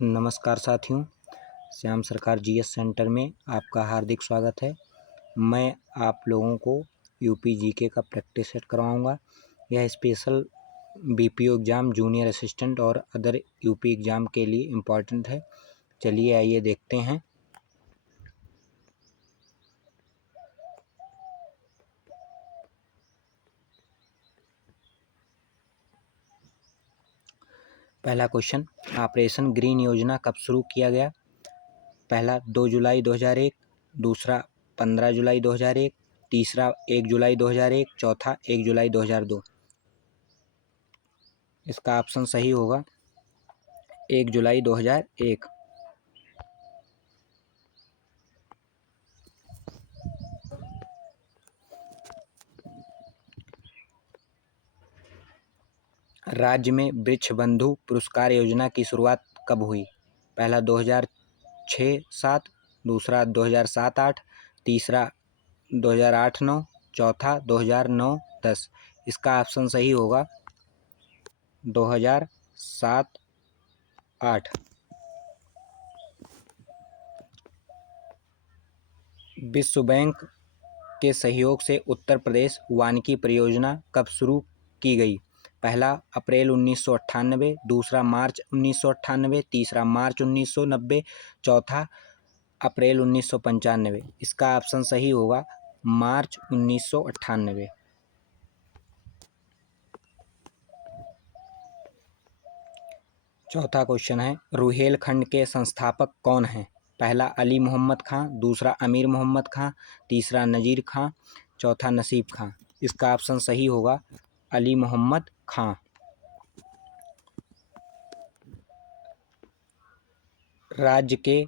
नमस्कार साथियों, श्याम सरकार जीएस सेंटर में आपका हार्दिक स्वागत है। मैं आप लोगों को यूपी जीके का प्रैक्टिस सेट करवाऊँगा। यह special BPO exam, junior assistant और अदर यूपी एग्ज़ाम के लिए इम्पॉर्टेंट है। चलिए आइए देखते हैं। पहला क्वेश्चन, ऑपरेशन ग्रीन योजना कब शुरू किया गया? पहला 2 जुलाई 2001, दूसरा 15 जुलाई 2001, तीसरा 1 जुलाई 2001, चौथा 1 जुलाई 2002। इसका ऑप्शन सही होगा 1 जुलाई 2001। राज्य में वृक्ष बंधु पुरस्कार योजना की शुरुआत कब हुई? पहला 2006-07, दूसरा 2007-08, तीसरा 2008-09, चौथा 2009-10। इसका ऑप्शन सही होगा 2007-08। विश्व बैंक के सहयोग से उत्तर प्रदेश वानिकी परियोजना कब शुरू की गई? पहला अप्रैल 1998, दूसरा मार्च 1998, तीसरा मार्च 1990, चौथा अप्रैल 1995। इसका ऑप्शन सही होगा मार्च 1998। चौथा क्वेश्चन है, रुहेलखंड के संस्थापक कौन हैं? पहला अली मोहम्मद खां, दूसरा अमीर मोहम्मद खां, तीसरा नज़ीर खां, चौथा नसीब खां। इसका ऑप्शन सही होगा अली मोहम्मद खां। राज्य के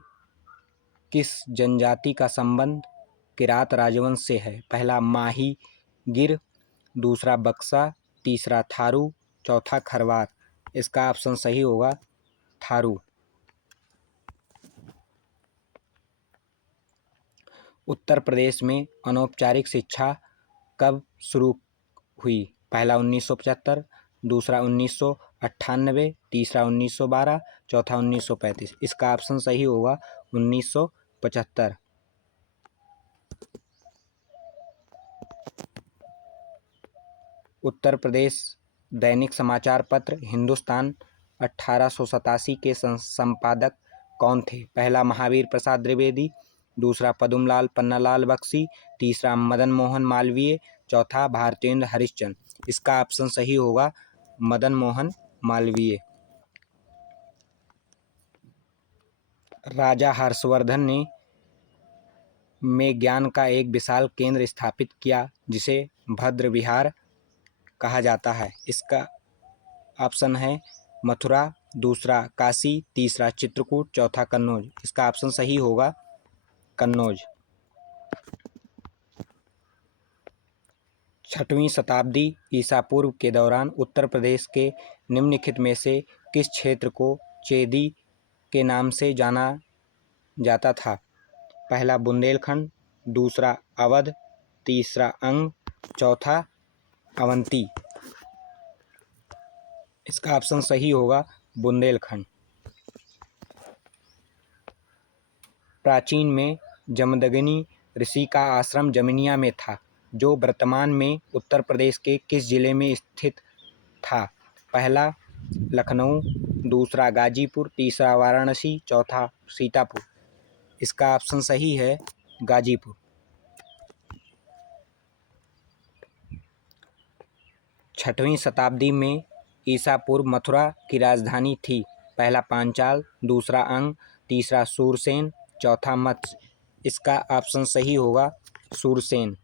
किस जनजाति का संबंध किरात राजवंश से है? पहला माही गिर, दूसरा बक्सा, तीसरा थारू, चौथा खरवार। इसका ऑप्शन सही होगा थारू। उत्तर प्रदेश में अनौपचारिक शिक्षा कब शुरू हुई? पहला 1975, दूसरा 1998, तीसरा 1912, चौथा 1935। इसका ऑप्शन सही होगा 1975। उत्तर प्रदेश दैनिक समाचार पत्र हिंदुस्तान 1887 के संपादक कौन थे? पहला महावीर प्रसाद द्विवेदी, दूसरा पद्मलाल पन्नालाल बख्शी, तीसरा मदन मोहन मालवीय, चौथा भारतेंद्र हरिश्चंद्र। इसका ऑप्शन सही होगा मदन मोहन मालवीय। राजा हर्षवर्धन ने में ज्ञान का एक विशाल केंद्र स्थापित किया जिसे भद्र विहार कहा जाता है। इसका ऑप्शन है मथुरा, दूसरा काशी, तीसरा चित्रकूट, चौथा कन्नौज। इसका ऑप्शन सही होगा कन्नौज। 6वीं शताब्दी ईसा पूर्व के दौरान उत्तर प्रदेश के निम्नलिखित में से किस क्षेत्र को चेदी के नाम से जाना जाता था? पहला बुंदेलखंड, दूसरा अवध, तीसरा अंग, चौथा अवंती। इसका ऑप्शन सही होगा बुंदेलखंड। प्राचीन में जमदग्नि ऋषि का आश्रम जमिनिया में था, जो वर्तमान में उत्तर प्रदेश के किस जिले में स्थित था? पहला लखनऊ, दूसरा गाजीपुर, तीसरा वाराणसी, चौथा सीतापुर। इसका ऑप्शन सही है गाजीपुर। 6वीं शताब्दी में ईसा पूर्व मथुरा की राजधानी थी। पहला पांचाल, दूसरा अंग, तीसरा सूरसेन, चौथा मत्स्य। इसका ऑप्शन सही होगा सूरसेन।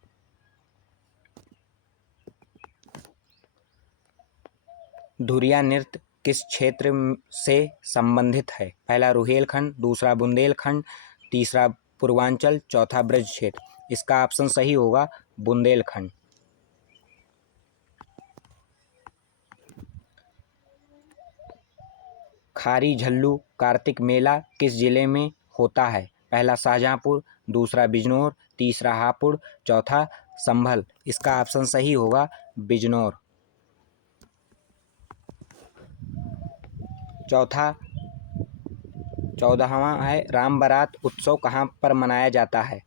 धुरिया नृत्य किस क्षेत्र से संबंधित है? पहला रुहेलखंड, दूसरा बुंदेलखंड, तीसरा पूर्वांचल, चौथा ब्रज क्षेत्र। इसका ऑप्शन सही होगा बुंदेलखंड। खारी झल्लू कार्तिक मेला किस जिले में होता है? पहला शाहजहांपुर, दूसरा बिजनौर, तीसरा हापुड़, चौथा संभल। इसका ऑप्शन सही होगा बिजनौर। चौथा 14वां है राम बारात उत्सव कहाँ पर मनाया जाता है?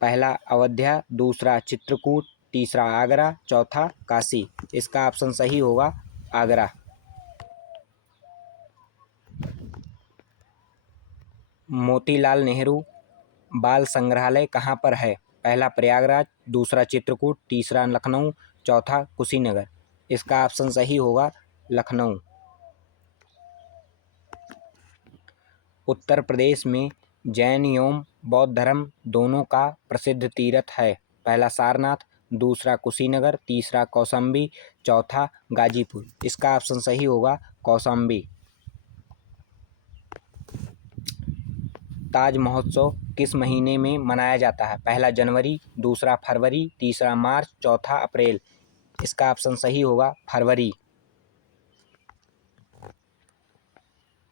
पहला अयोध्या, दूसरा चित्रकूट, तीसरा आगरा, चौथा काशी। इसका ऑप्शन सही होगा आगरा। मोतीलाल नेहरू बाल संग्रहालय कहाँ पर है? पहला प्रयागराज, दूसरा चित्रकूट, तीसरा लखनऊ, चौथा कुशीनगर। इसका ऑप्शन सही होगा लखनऊ। उत्तर प्रदेश में जैन एवं बौद्ध धर्म दोनों का प्रसिद्ध तीर्थ है। पहला सारनाथ, दूसरा कुशीनगर, तीसरा कौशाम्बी, चौथा गाजीपुर। इसका ऑप्शन सही होगा कौशाम्बी। ताज महोत्सव किस महीने में मनाया जाता है? पहला जनवरी, दूसरा फरवरी, तीसरा मार्च, चौथा अप्रैल। इसका ऑप्शन सही होगा फरवरी।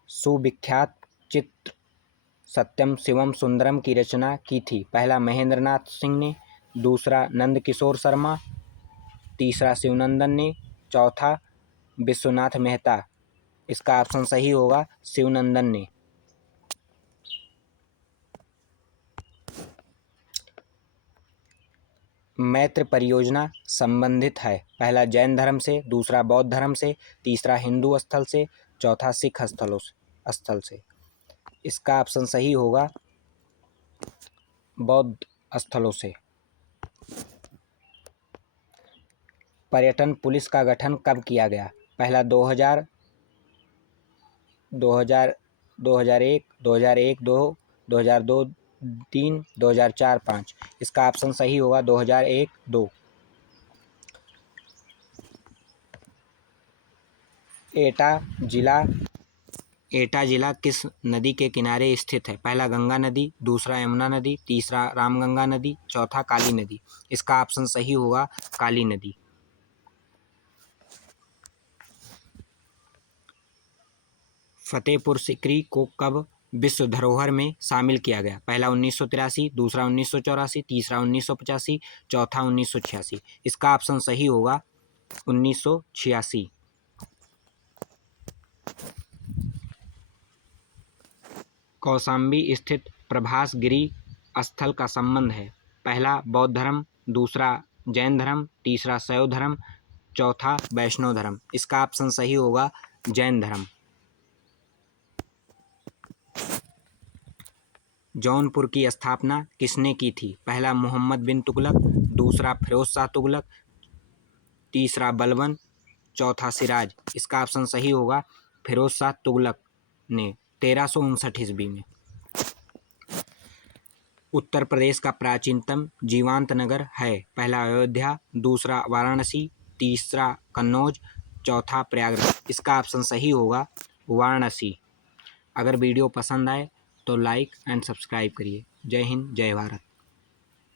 सुविख्यात चित्र सत्यम शिवम सुंदरम की रचना की थी? पहला महेंद्र नाथ सिंह ने, दूसरा नंद किशोर शर्मा, तीसरा शिवनंदन ने, चौथा विश्वनाथ मेहता। इसका ऑप्शन सही होगा शिवनंदन ने। मैत्र परियोजना संबंधित है? पहला जैन धर्म से, दूसरा बौद्ध धर्म से, तीसरा हिंदू स्थल से, चौथा सिख स्थल से। इसका ऑप्शन सही होगा बौद्ध स्थलों से। पर्यटन पुलिस का गठन कब किया गया? पहला 2000, 2001, 2002, 2002 3, 2004 5। इसका ऑप्शन सही होगा 2001-2। एटा जिला किस नदी के किनारे स्थित है? पहला गंगा नदी, दूसरा यमुना नदी, तीसरा रामगंगा नदी, चौथा काली नदी। इसका ऑप्शन सही होगा काली नदी। फतेहपुर सीकरी को कब विश्व धरोहर में शामिल किया गया? पहला 1983, दूसरा 1984, तीसरा 1985, चौथा 1986। इसका ऑप्शन सही होगा 1986। कौशाम्बी स्थित प्रभास गिरी स्थल का संबंध है? पहला बौद्ध धर्म, दूसरा जैन धर्म, तीसरा शैव धर्म, चौथा वैष्णव धर्म। इसका ऑप्शन सही होगा जैन धर्म। जौनपुर की स्थापना किसने की थी? पहला मोहम्मद बिन तुगलक, दूसरा फिरोज शाह तुगलक, तीसरा बलबन, चौथा सिराज। इसका ऑप्शन सही होगा फिरोज शाह तुगलक ने 1359 ईस्वी में। उत्तर प्रदेश का प्राचीनतम जीवांत नगर है? पहला अयोध्या, दूसरा वाराणसी, तीसरा कन्नौज, चौथा प्रयागराज। इसका ऑप्शन सही होगा वाराणसी। अगर वीडियो पसंद आए तो लाइक एंड सब्सक्राइब करिए। जय हिंद, जय भारत।